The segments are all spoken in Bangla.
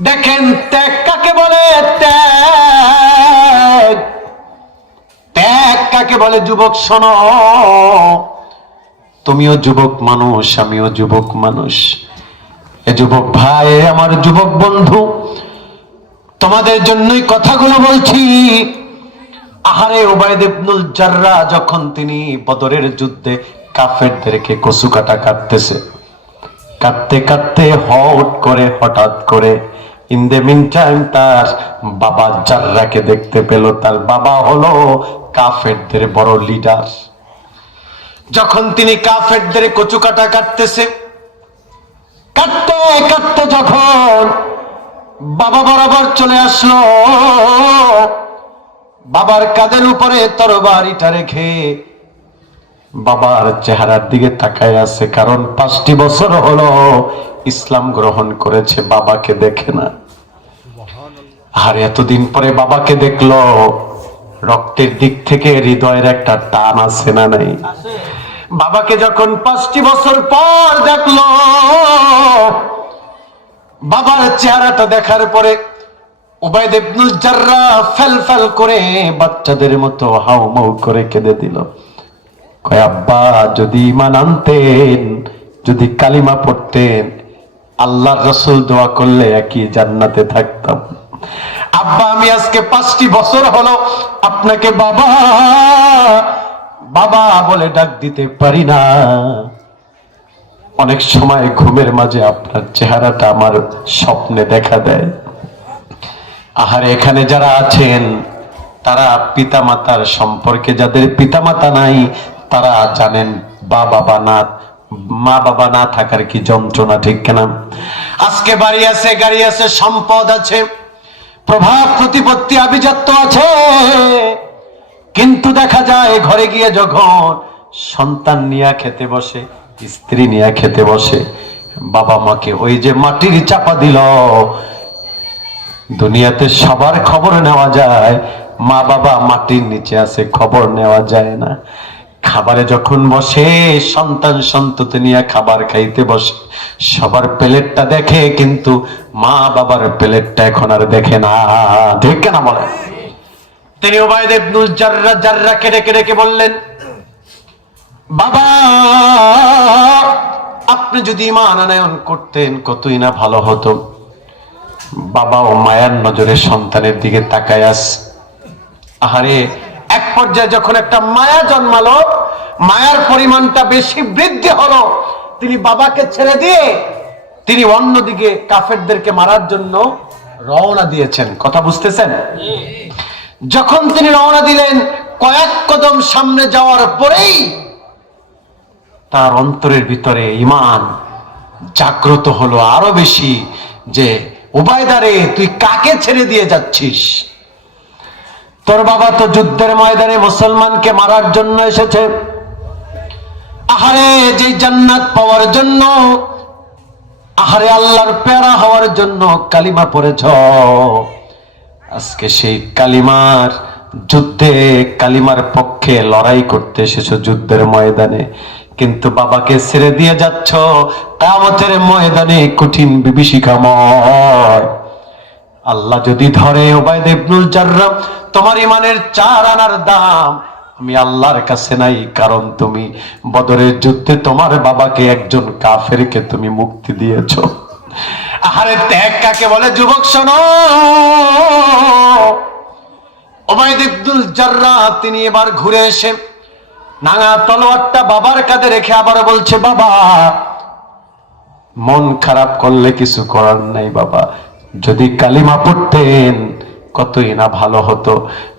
দেখেন ত্যাগ কাকে বলে? ত্যাগ। ত্যাগ কাকে বলে যুবক? শোনো। তুমিও যুবক মানুষ, আমিও যুবক মানুষ। এ যুবক ভাই আমার যুবক বন্ধু, তোমাদের জন্যই কথাগুলো বলছি। আহারে ওবায়দ ইবনুল জাররা যখন তিনি বদরের যুদ্ধে কাফেরদেরকে কচু কাটা কাটতেছে কাটতে কাটতে হট করে, হঠাৎ করে ইন দ্য মিন টাইম তার বাবা জাররাকে দেখতে পেল। তার বাবা হলো কাফেরদের বড় লিডার যখন তিনি কাফেরদের কচু কাটা কাটতেছে, কাটতে কাটতে যখন বাবা বরাবর চলে আসলো, বাবার কাদের উপরে তরবারিটা রেখে বাবার চেহারার দিকে তাকায় আছে। কারণ পাঁচটি বছর হলো ইসলাম গ্রহণ করেছে, বাবাকে দেখে না। আর এতদিন পরে বাবাকে দেখল, রক্তের দিক থেকে হৃদয়ের একটা টান আছে না নাই? বাবাকে যখন পাঁচটি বছর পর দেখল, বাবার চেহারাটা দেখার পরে উবাইদ ইবনুল ফেল ফেল করে বাচ্চাদের মতো হাউমাউ করে কেঁদে দিল। কয়, আব্বা, যদি ইমান আনতেন, যদি কালিমা পড়তেন আল্লাহর রসুল দোয়া করলে একই জান্নাতে থাকতাম। আব্বা, আমি আজকে পাঁচটি বছর হলো আপনাকে বাবা বাবা বলে ডাক দিতে পারি না। অনেক সময় ঘুমের মাঝে আপনার চেহারাটা আমার স্বপ্নে দেখা দেয়। আহারে, এখানে যারা আছেন, তারা পিতামাতার সম্পর্কে, যাদের পিতামাতা নাই, তারা জানেন বা বাবা না মা বাবা না থাকার কি যন্ত্রণা ঠিক কেনা? আজকে বাড়ি আছে, গাড়ি আছে, সম্পদ আছে, প্রভাব, প্রতিপত্তি, আভিজাত্য আছে। কিন্তু দেখা যায় ঘরে গিয়ে যখন সন্তান নিয়ে খেতে বসে, স্ত্রী নিয়ে খেতে বসে, বাবা মাকে ওই যে মাটির চাপা দিল, দুনিয়াতে সবার খবর নেওয়া যায়, মা বাবা মাটির নিচে আছে, খবর নেওয়া যায় না। খাবারে যখন বসে, সন্তান সন্ততি নিয়ে খাবার খাইতে বসে। সবার প্লেটটা দেখে, কিন্তু মা বাবার প্লেটটা এখন আর দেখে না। ঠিক না বলে? তিনি ওবায়দ ইবনুল জাররা, জাররাকে ডেকে ডেকে বললেন, বাবা, আপনি যদি ইমান আনায়ন করতেন, কতই না ভালো হতো। বাবা ও মায়ার নজরে সন্তানের দিকে তাকায় আস। আহারে এক পর্যায়ে যখন একটা মায়া জন্মালো, মায়ার পরিমাণটা বেশি বৃদ্ধি হলো। তিনি বাবাকে ছেড়ে দিয়ে তিনি অন্যদিকে কাফেরদেরকে মারার জন্য রওনা দিয়েছেন। কথা বুঝতেছেন? যখন তিনি রওনা দিলেন, কয়েক কদম সামনে যাওয়ার পরেই তার অন্তরের ভিতরে ইমান জাগ্রত হলো আরও বেশি যে উবায়দারে তুই কাকে ছেড়ে দিয়ে যাচ্ছিস? তোর বাবা তো যুদ্ধের ময়দানে মুসলমানকে মারার জন্য এসেছে। আহারে যে জান্নাত পাওয়ার জন্য, আহারে আল্লাহর প্যারা হওয়ার জন্য কালিমা পড়েছ। আজকে সেই কালিমার যুদ্ধে কালিমার পক্ষে লড়াই করতে এসেছ যুদ্ধের ময়দানে। কিন্তু বাবাকে ছেড়ে দিয়ে যাচ্ছ, কামতের ময়দানে কঠিন বিভীষিকাময়। আল্লাহ যদি ধরে ওবায়দ ইবনুল তোমার ইমানের চার আনার দাম, আমি আল্লাহর কাছে নাই, কারণ তুমি বদরের যুদ্ধে তোমার বাবাকে একজন কাফেরকে তুমি মুক্তি দিয়েছ। আহারে ত্যাগ কাকে বলে যুবক শোনো। ওবায়দ ইবনুল জাররা তিনি এবার ঘুরে এসে নাঙা তলোয়ারটা বাবার কাঁধে রেখে আবার বলছে, বাবা, মন খারাপ করলে কিছু করার নাই বাবা। যদি কালিমা পড়তেন, কতই না ভালো হতো।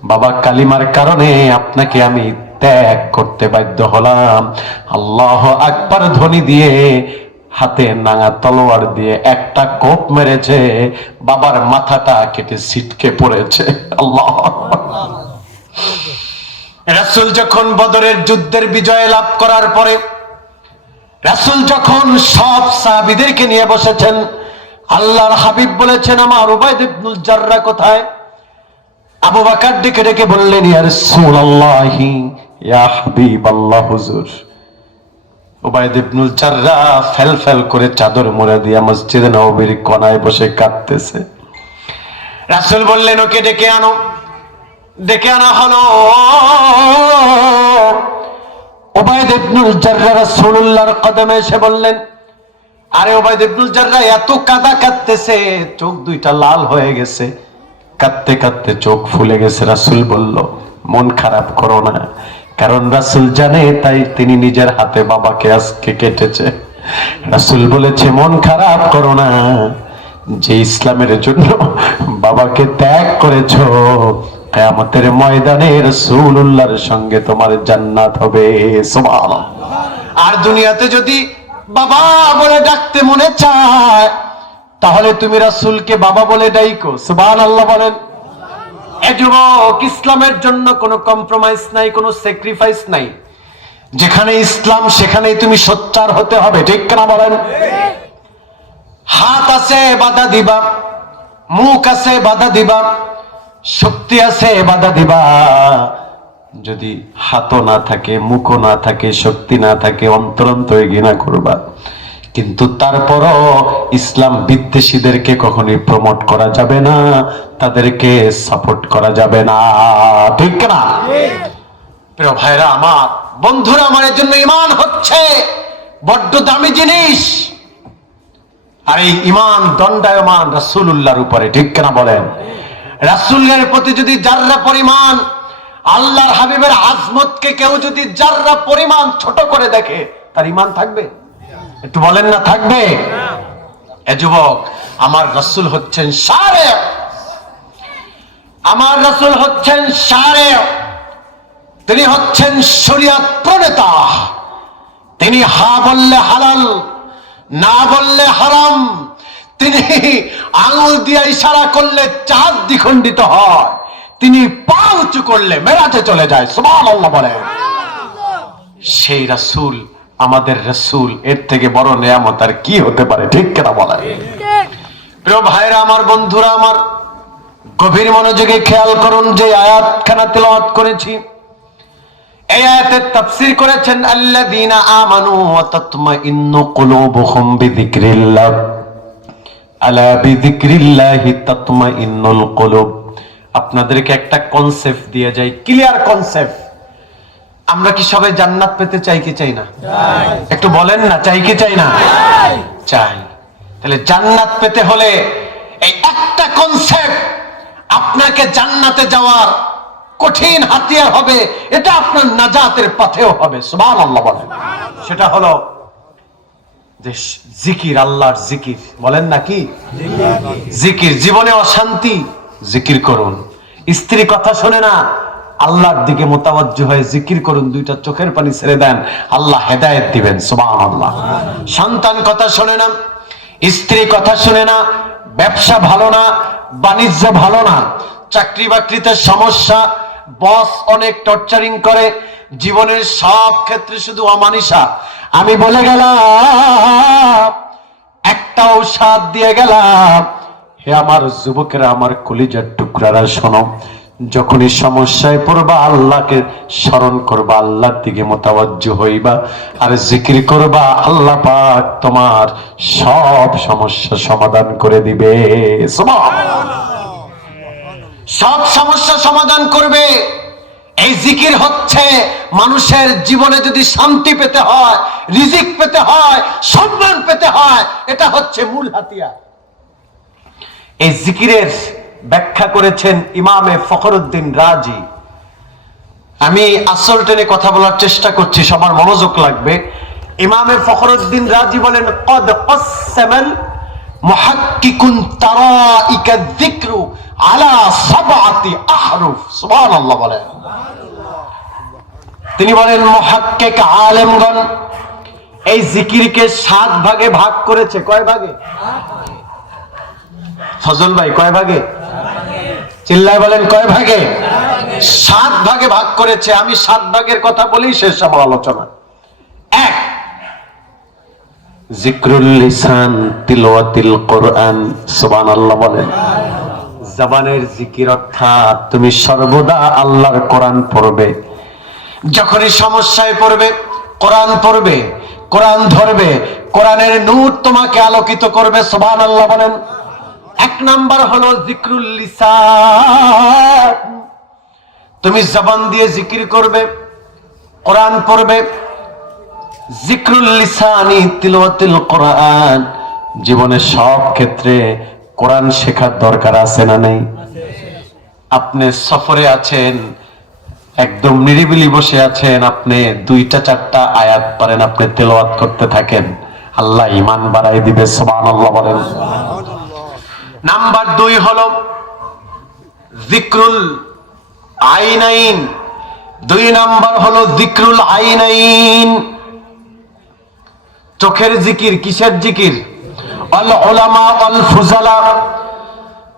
বাবা, কালিমার কারণে আপনাকে আমি ত্যাগ করতে বাধ্য হলাম। আল্লাহ আকবার ধ্বনি দিয়ে, হাতে নাঙা তলোয়ার দিয়ে একটা কোপ মেরেছে। বাবার মাথাটা কেটে সিটকে পড়েছে। আল্লাহ রাসুল যখন বদরের যুদ্ধের বিজয় লাভ করার পরে, রাসুল যখন সব সাহাবিদেরকে নিয়ে বসেছেন আল্লাহর হাবিব বলেছেন, আমার উবাইদ ইবনুল জাররা কোথায়? আবু বাকার ডেকে ডেকে বললেন, ইয়া রাসূলুল্লাহি হাবিব আল্লাহ হুজুর। ওবায়দ ইবনুল চাররা ফেল ফেল করে চাদর মোড়া দিয়া মসজিদে নববীর কোনায় বসে কাঁদতেছে। রাসূল বললেন, ওকে ডেকে আনো। ডেকে আনা হলো। ওবায়দ ইবনুল জাররা রাসূলুল্লাহর কদমে এসে বললেন আরে ওবায়দ ইবনুল জাররা এত কাদা কাঁদতেছে, চোখ দুইটা লাল হয়ে গেছে। কাঁদতে কাঁদতে চোখ ফুলে গেছে, রাসুল বলল, মন খারাপ করো না। কারণ রাসূল জানে, তাই তিনি নিজের হাতে বাবাকে আজকে কেটেছে। রাসূল বলেছে, মন খারাপ করো না। যে ইসলামের জন্য বাবাকে ত্যাগ করেছ, কেয়ামতের ময়দানে রাসূলুল্লাহর সঙ্গে তোমার জান্নাত হবে। সুবহানাল্লাহ। আর দুনিয়াতে যদি বাবা বলে ডাকতে মনে চায়। তাহলে তুমি রাসূলকে বাবা বলে ডাইকো, সুবহানাল্লাহ বলেন। এ যুবক, ইসলামের জন্য কোনো কম্প্রোমাইজ নাই, কোনো স্যাক্রিফাইস নাই। যেখানে ইসলাম, সেখানেই তুমি সোচ্চার হতে হবে, ঠিক না বলেন? হাত আছে, বাধা দিবা। মুখ আছে, বাধা দিবা। শক্তি আছে, বাধা দিবা। যদি হাতও না থাকে, মুখও না থাকে, শক্তি না থাকে অন্তরন্তরে ঘৃণা করবা। কিন্তু তারপরও ইসলাম বিদ্বেষীদেরকে কখনোই প্রমোট করা যাবে না, তাদেরকে সাপোর্ট করা যাবে না। ঠিক না? প্রিয় ভাইরা আমার, বন্ধুরা আমার জন্য ইমান হচ্ছে বড্ড দামি জিনিস। আর এই ইমান দণ্ডায়মান রাসূলুল্লাহর উপরে, ঠিক কেনা বলেন? রাসূলের প্রতি যদি যাররা পরিমাণ আল্লাহর হাবিবের আজমতকে কেউ যদি যাররা পরিমাণ ছোট করে দেখে, তার ইমান থাকবে? একটু বলেন না, থাকবে? এ যুবক, আমার রাসূল হচ্ছেন সারে। আমার রাসূল হচ্ছেন সারে। তিনি হচ্ছেন শরিয়াত প্রণেতা। তিনি হা বললে হালাল, না বললে হারাম, তিনি আঙুল দিয়ে ইশারা করলে চাঁদ দ্বিখণ্ডিত হয়। তিনি পা উঁচু করলে মেরাজে চলে যায়, সুবহানাল্লাহ বলে। সেই রাসূল, আমাদের রাসূল, এর থেকে বড় নিয়ামত আর কি হতে পারে, ঠিক কেনা বলে প্রিয় ভাইরা, আমার বন্ধুরা, আমার গভীর মনোযোগে খেয়াল করুন যে আয়াতখানা তেলাওয়াত করেছি। এই আয়াতের তাফসীর করেছেন, আল্লাযীনা আমানু ওয়া তাতমাইন্নু কুলুবুহুম বিযিকরিল্লাহ। আলা বিযিকরিল্লাহি তাতমাইন্নুল কুলুব। আপনাদেরকে একটা কনসেপ্ট দিয়ে যাই ক্লিয়ার কনসেপ্ট আমরা কি সবাই জান্নাত পেতে চাই কি চাই না? একটু বলেন না চাই কি চাই না? চাই। তাহলে জান্নাত পেতে হলে এই একটা কনসেপ্ট আপনাকে জান্নাতে যাওয়ার কঠিন হাতিয়ার হবে এটা আপনার নাজাতের পথেও হবে সুবহান আল্লাহ বলেন সেটা হলো যে জিকির আল্লাহর জিকির। বলেন না কি? জিকির জীবনে অশান্তি জিকির করুন। স্ত্রী কথা শোনে না, আল্লাহর দিকে মোতাবজ্জ হয়ে জিকির করুন, দুইটা চোখের পানি ছেড়ে দেন, আল্লাহ হেদায়েত দিবেন সুবহান আল্লাহ সন্তান কথা শোনে না, স্ত্রী কথা শুনে না, ব্যবসা ভালো না, বাণিজ্য ভালো না, চাকরি বাকরিতে সমস্যা, বস অনেক টর্চারিং করে, জীবনের সব ক্ষেত্রে শুধু অমানিসা। আমি বলে গেলাম একটা ঔষধ দিয়ে গেলাম হে আমার যুবকেরা, আমার কলিজার টুকরারা, শোনো যখনই সমস্যায় পড়বা, আল্লাহকে স্মরণ করবা, আল্লাহর দিকে মোতাবজ্জ হইবা, আর জিকির করবা, আল্লাহ পাক তোমার সব সমস্যা সমাধান করে দিবে। সব সমস্যা সমাধান করবে। এই জিকির হচ্ছে মানুষের জীবনে যদি শান্তি পেতে হয়, রিজিক পেতে হয়, সম্মান পেতে হয়, এটা হচ্ছে মূল হাতিয়ার। এই জিকিরের ব্যাখ্যা করেছেন ইমামে ফখরুদ্দিন রাজি। আমি আসল টেনে কথা বলার চেষ্টা করছি, সবার মনোযোগ লাগবে। ইমামে ফখরুদ্দিন রাজি বলেন, কদ কসসামাল মুহাক্কিকুন তারাইকা যিকরু আলা সাবআতি আহরুফ। সুবহানাল্লাহ বলেন। তিনি বলেন, মুহাক্কিক আলেমগণ এই জিকিরকে সাত ভাগে ভাগ করেছে। কয় ভাগে? ফজল ভাই, কয় ভাগে? চিল্লায় বলেন, কয় ভাগে? সাত ভাগে ভাগ করেছে, আমি সাত ভাগের কথা বলেই শেষ আমার আলোচনা। এক, জিক্রুল লিসান তিলওয়াতিল কোরআন, সুবহানাল্লাহ বলেন, জবানের জিকির অর্থাৎ তুমি সর্বদা আল্লাহর কোরআন পড়বে। যখনই সমস্যায় পড়বে, কোরআন পড়বে, কোরআন ধরবে, কোরআনের নূর তোমাকে আলোকিত করবে সোবান আল্লাহ বলেন। এক নাম্বার হলো জিক্রুল লিসান। তুমি জবান দিয়ে জিকির করবে, কোরআন পড়বে। জিক্রুল তিলওয়াতিল কোরআন। জীবনের সব ক্ষেত্রে কোরআন শেখার দরকার আছে না নেই? আপনি সফরে আছেন, একদম নিরিবিলি বসে আছেন, আপনি দুইটা, চারটা আয়াত পারেন আপনি তেলাওয়াত করতে থাকেন। আল্লাহ ইমান বাড়াই দিবে, সুবহানাল্লাহ বলেন। নাম্বার দুই হলো জিক্রুল আইনাইন। দুই নাম্বার হলো জিক্রুল আইনাইন। চোখের জিকির, কিসের জিকির? অল ওলামা, অল ফুজালা।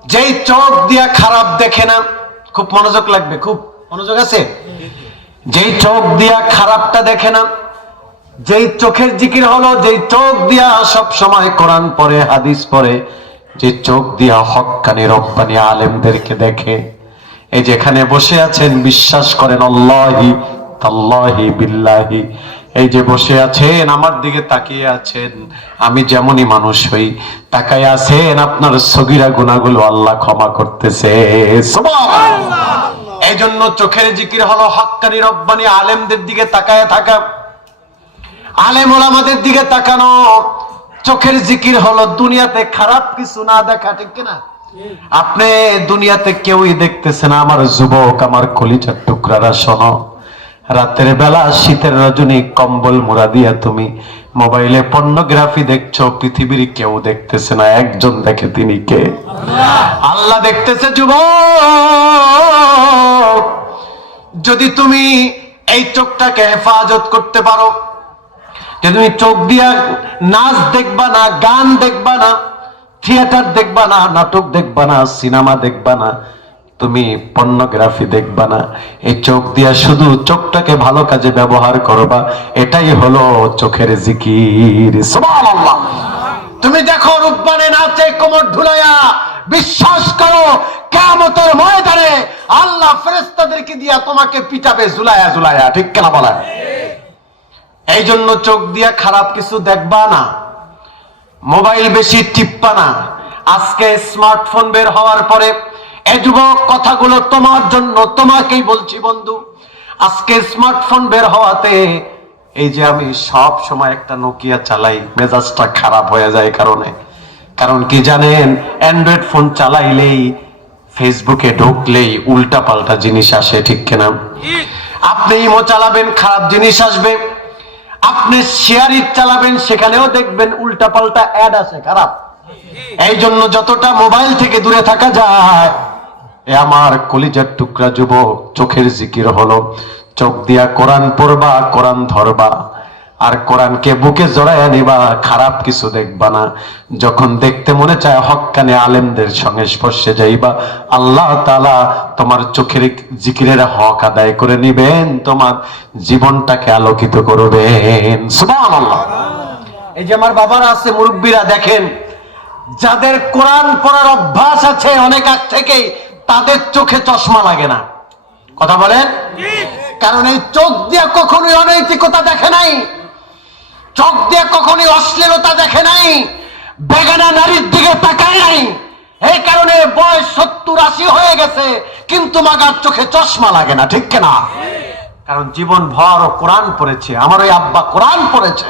যেই চোখ দিয়া খারাপ দেখে না, খুব মনোযোগ লাগবে, খুব মনোযোগ আছে? যেই চোখ দিয়া খারাপটা দেখে না, যেই চোখের জিকির হলো, যেই চোখ দিয়া সব সময় কোরআন পড়ে, হাদিস পড়ে যে চোখ দিয়া হক্কানি রব্বানি আলেমদেরকে দেখে, এই যেখানে বসে আছেন, বিশ্বাস করেন, আল্লাহি তাল্লাহি বিল্লাহি। এই যে বসে আছেন, আমার দিকে তাকিয়ে আছেন, আমি যেমনই মানুষ হই, তাকায় আছেন, আপনার সগিরা গুনাহগুলো আল্লাহ ক্ষমা করতেছে। এই জন্য চোখের জিকির হলো হক্কানি রব্বানি আলেমদের দিকে তাকায় থাকা। আলেম ওলামাদের দিকে তাকানো। চোখের জিকির হলো দুনিয়াতে খারাপ কিছু না দেখা, ঠিক কিনা? আপনি দুনিয়াতে কেউই দেখতেছে না। আমার যুবক, আমার কলিজার টুকরারা, শোনো। রাতের বেলা শীতের রজনী কম্বল মোড়া দিয়া তুমি মোবাইলে পর্নোগ্রাফি দেখছ, পৃথিবীর কেউ দেখতেছে না। একজন দেখে তিনি কে? আল্লাহ দেখতেছে, যুবক। যদি তুমি এই চোখটাকে হেফাজত করতে পারো যে তুমি চোখ দিয়া নাচ দেখবা না, গান দেখবা না, থিয়েটার দেখবা না, নাটক দেখবা না, সিনেমা দেখবা না, তুমি পর্নোগ্রাফি দেখবা না, এই চোখ দিয়া শুধু চোখটাকে ভালো কাজে ব্যবহার করবা, এটাই হলো চোখের জিকির। তুমি দেখো রূপবানে নাচে কোমর ঢুলাইয়া বিশ্বাস করো কেমতের ময়দানে আল্লাহ ফেরেস্তাদেরকে দিয়া তোমাকে পিটাবে জুলায়া জুলায়া ঠিক কেনা বলা এই জন্য চোখ দিয়া খারাপ কিছু দেখবা না। মোবাইল বেশি টিপবা না। আজকে স্মার্টফোন বের হওয়ার পরে এ যুবক কথাগুলো তোমার জন্য তোমাকেই বলছি বন্ধু। আজকে স্মার্টফোন বের হওয়াতে এই যে আমি সব সময় একটা নোকিয়া চালাই মেজাজটা খারাপ হয়ে যায় কারণে। কারণ কি জানেন অ্যান্ড্রয়েড ফোন চালাইলেই ফেসবুকে ঢুকলেই উল্টা পাল্টা জিনিস আসে ঠিক কেনা? আপনি ইমো চালাবেন খারাপ জিনিস আসবে। আপনি শেয়ারিট চালাবেন, সেখানেও দেখবেন উল্টা পাল্টা অ্যাড আছে, খারাপ। এই জন্য যতটা মোবাইল থেকে দূরে থাকা যায়, এ আমার কলিজার টুকরা যুবক, চোখের জিকির হলো, চোখ দিয়া কোরআন পড়বা, কোরআন ধরবা। আর কোরআনকে বুকে জড়াইয়া নিবা খারাপ কিছু দেখবা না। যখন দেখতে মনে চায় হক্কানে আলেমদের সঙ্গে স্পর্শে যাইবা আল্লাহ তালা তোমার চোখের জিকিরের হক আদায় করে নিবেন তোমার জীবনটাকে আলোকিত করবেন। সুবহানাল্লাহ। এই যে আমার বাবারা আছে মুরব্বীরা দেখেন যাদের কোরআন পড়ার অভ্যাস আছে অনেক আগ থেকেই তাদের চোখে চশমা লাগে না। কথা বলেন? কারণ এই চোখ দিয়ে কখনোই অনৈতিকতা দেখে নাই। চোখ দিয়ে কখনোই অশ্লীলতা দেখে নাই, বেগানা নারীর দিকে তাকায় নাই। এই কারণে বয়স সত্তর আশি হয়ে গেছে, কিন্তু মাগার চোখে চশমা লাগে না, ঠিক কিনা? কারণ জীবন ভর ও কোরআন পড়েছে, আমার ওই আব্বা কোরআন পড়েছে।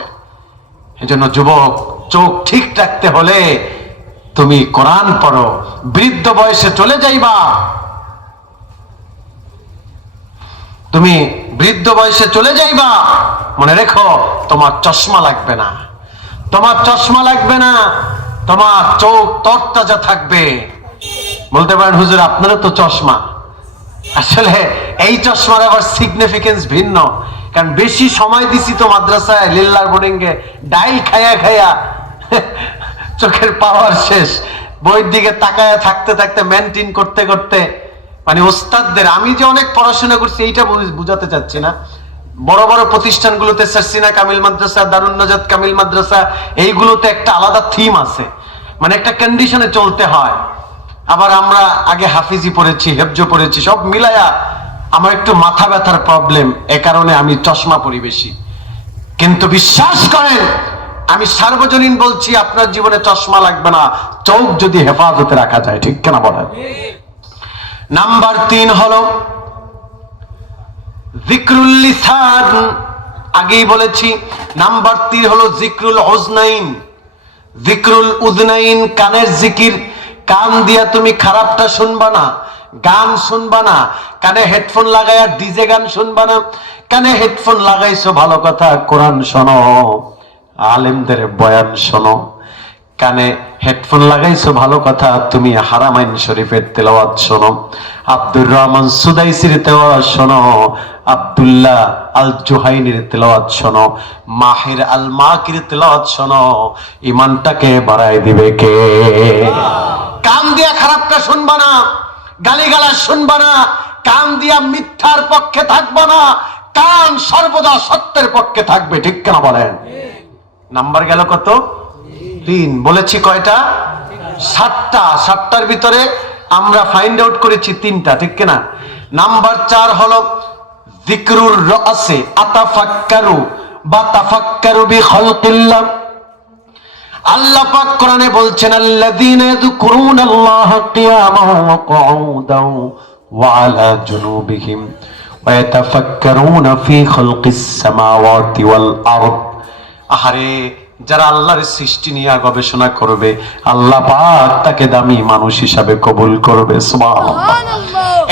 এই জন্য যুবক, চোখ ঠিক রাখতে হলে তুমি কোরআন পড়ো, বৃদ্ধ বয়সে চলে যাইবা। তুমি বৃদ্ধ বয়সে চলে যাইবা। মনে রেখো, তোমার চশমা লাগবে না। তোমার চশমা লাগবে না। তোমার চোখ তরতাজা থাকবে। বলতে পারেন, হুজুর, আপনারও তো চশমা। আসলে এই চশমার আবার সিগনিফিকেন্স ভিন্ন। কারণ বেশি সময় দিছি তো মাদ্রাসায়, লিল্লার বোর্ডিং এ ডাইল খায়া খায়া। চোখের পাওয়ার শেষ। বইয়ের দিকে তাকায় থাকতে থাকতে মেনটেন করতে করতে মানে ওস্তাদদের, আমি যে অনেক পড়াশোনা করছি, এইটা বুঝ- বুঝাতে চাচ্ছি না। বড় বড় প্রতিষ্ঠানগুলোতে সার্সিনা কামিল মাদ্রাসা, দারুণ নাজাত কামিল মাদ্রাসা, এইগুলোতে একটা আলাদা থিম আছে। মানে একটা কন্ডিশনে চলতে হয়। আবার আমরা আগে হাফিজি পড়েছি, হেফজো পড়েছি, সব মিলায়া আমার একটু মাথা ব্যথার প্রবলেম এ কারণে আমি চশমা পরি বেশি। কিন্তু বিশ্বাস করেন, আমি সার্বজনীন বলছি, আপনার জীবনে চশমা লাগবে না, চোখ যদি হেফাজতে রাখা যায়, ঠিক কেনা বলেন? নাম্বার তিন হল জিক্রুল লিসান। আগেই বলেছি, নাম্বার তিন হলো জিক্রুল ওজনাইন জিক্রুল উজনাইন কানের জিকির, কান দিয়া তুমি খারাপটা শুনবা না, গান শুনবা না, কানে হেডফোন লাগাইয়া ডিজে গান শুনবা না, কানে হেডফোন লাগাইছো ভালো কথা, কোরআন শোনো, আলেমদের বয়ান শোনো। কানে হেডফোন লাগাইছো ভালো কথা। তুমি হারামাইন শরীফের তেলাওয়াত শোনো। আব্দুর রহমান সুদাইসির তেলাওয়াত শোনো। আব্দুল্লাহ আল জুহাইনির তেলাওয়াত শোনো। মাহির আল মাকির তেলাওয়াত শোনো। ইমানটাকে বাড়াই দিবে কে? কান দিয়া খারাপটা শুনবা না গালিগালাজ শুনবা না কান দিয়া মিথ্যার পক্ষে থাকবা না কান সর্বদা সত্যের পক্ষে থাকবে ঠিক কেনা বলেন? নাম্বার গেল কত? তিন, বলেছি কয়টা? সাতটা। সাতটার ভিতরে আমরা ফাইন্ড আউট করেছি তিনটা, ঠিক কিনা? নাম্বার চার হলো জিক্রুর রসে আতাফাক্কারু বা তাফাক্কারু বি আল্লাহ পাক কোরআনে বলছেন, আল্লাযীনা ইয়াযকুরুনাল্লাহা কিয়ামান ওয়া কুউদান ওয়া আলা জুনুবিহিম। ওয়া ইয়াতাফাক্কারুনা ফি খালকিস সামাওয়াতি ওয়াল আরদ। আহারে যারা আল্লাহর সৃষ্টি নিয়ে গবেষণা করবে, আল্লাহ পাক তাকে দামি মানুষ হিসাবে কবুল করবে।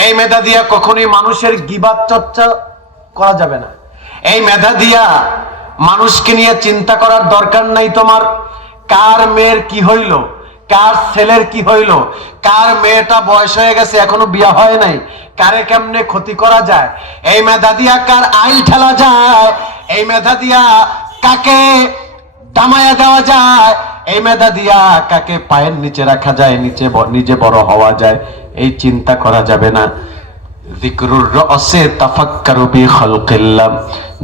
এই মেধা দিয়া কখনোই মানুষের গিবাদ চর্চা করা যাবে না। এই মেধা দিয়া মানুষকে নিয়ে চিন্তা করার দরকার নাই তোমার। কার মেয়ের কি হইল? কার ছেলের কি হইল? কার মেয়েটা বয়স হয়ে গেছে, এখনও বিয়া হয় নাই? কারে কেমনে ক্ষতি করা যায়? এই মেধা দিয়া কার আইল ঠেলা যায়? এই মেধা দিয়া কাকে দামায়া দেওয়া যায়। এই মেধা দিয়া কাকে পায়ের নিচে রাখা যায়, নিচে নিজে বড় হওয়া যায়, এই চিন্তা করা যাবে না।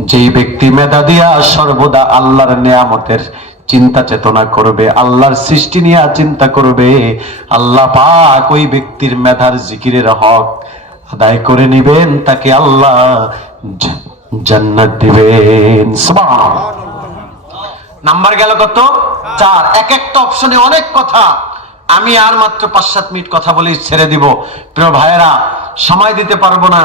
যেই ব্যক্তি মেধা দিয়া সর্বদা আল্লাহর নিয়ামতের চিন্তা চেতনা করবে, আল্লাহর সৃষ্টি নিয়ে চিন্তা করবে, আল্লাহ পাক ওই ব্যক্তির মেধার জিকিরের হক আদায় করে নেবেন, তাকে আল্লাহ জান্নাত দিবেন। সুবহানাল্লাহ। নাম্বার গেল কত? চার। এক একটা অপশনে অনেক কথা। আমি আর মাত্র পাঁচ সাত মিনিট কথা বলেই ছেড়ে দিব। প্রিয় ভাইয়েরা সময় দিতে পারব না।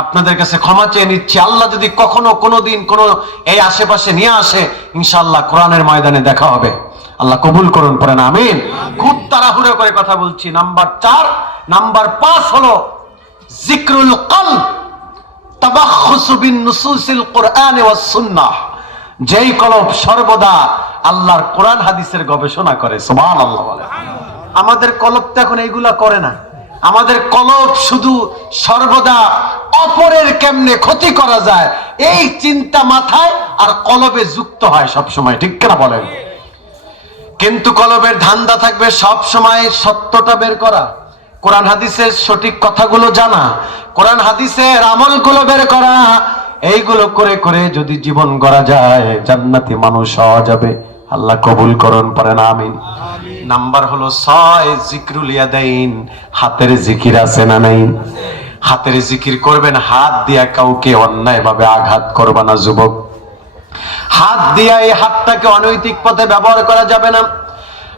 আপনাদের কাছে ক্ষমা চেয়ে নিচ্ছি। আল্লাহ যদি কখনো কোনো দিন কোনো এই আশেপাশে নিয়ে আসে ইনশাআল্লাহ কোরআনের ময়দানে দেখা হবে। আল্লাহ কবুল করুন পড়েন আমিন। খুব তাড়াহুড়ো করে কথা বলছি। নাম্বার চার নাম্বার পাঁচ হলো জিক্রুল কলব তাবাখুসু বিন নুসুসিল কোরআন ওয়াস সুন্নাহ। যেই কলব সর্বদা আল্লাহর কোরআন হাদিসের গবেষণা করে, সুবহানাল্লাহ বলে। আমাদের কলব তো এখন এইগুলা করে না। আমাদের কলব শুধু সর্বদা অপরের কেমনে ক্ষতি করা যায়, এই চিন্তা মাথায় আর কলবে যুক্ত হয় সব সময় ঠিক কেনা বলেন? কিন্তু কলবের ধান্দা থাকবে সব সময় সত্যটা বের করা। কোরআন হাদিসের সঠিক কথাগুলো জানা, কোরআন হাদিসের আমলগুলো বের করা এইগুলো করে করে যদি জীবন গড়া যায়, জান্নাতি মানুষ হওয়া যাবে। আল্লাহ কবুল করুন পারেন আমিন। নাম্বার হলো ছয়, জিক্রুল ইয়াদাইন। হাতের জিকির আছে না নাই? হাতের জিকির করবেন, হাত দিয়া কাউকে অন্যায় ভাবে আঘাত করবা না, যুবক। হাত দিয়া এই হাতটাকে অনৈতিক পথে ব্যবহার করা যাবে না।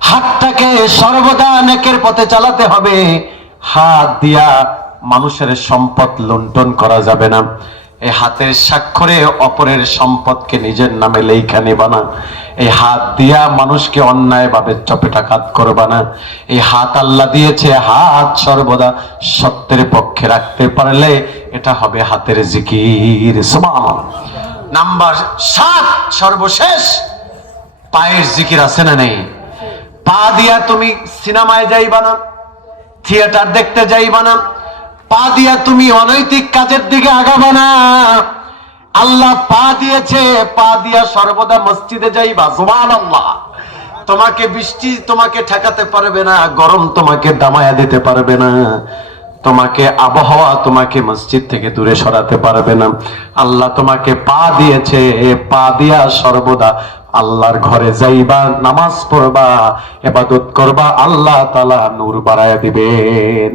হাতটাকে সর্বদা নেকের পথে চালাতে হবে। হাত দিয়া মানুষের সম্পদ লুণ্ঠন করা যাবে না। এই হাতের স্বাক্ষরে অপরের সম্পদকে নিজের নামে লেখা নেবা না। এই হাত দিয়া মানুষকে অন্যায় ভাবে চপেটাঘাত করবা না। এই হাত আল্লাহ দিয়েছে হাত সর্বদা সত্যের পক্ষে রাখতে পারলে এটা হবে হাতের জিকির। নাম্বার সাত, সর্বশেষ। পায়ের জিকির আছে না নেই? পা দিয়া তুমি সিনেমায় যাইবা না, থিয়েটার দেখতে যাইবা না পা দিয়া তুমি অনৈতিক কাজের দিকে আগাবা না। আল্লাহ পা দিয়েছে, পা দিয়া সর্বদা মসজিদে যাইবা জুবান আল্লাহ তোমাকে বৃষ্টি তোমাকে ঠেকাতে পারবে না, গরম তোমাকে দামায়া দিতে পারবে না। তোমাকে আবহাওয়া তোমাকে মসজিদ থেকে দূরে সরাতে পারবে না। আল্লাহ তোমাকে পা দিয়েছে, পা দিয়া সর্বদা আল্লাহর ঘরে যাইবা, নামাজ পড়বা এবাদত করবা, আল্লাহ তালা নূর বাড়ায় দিবেন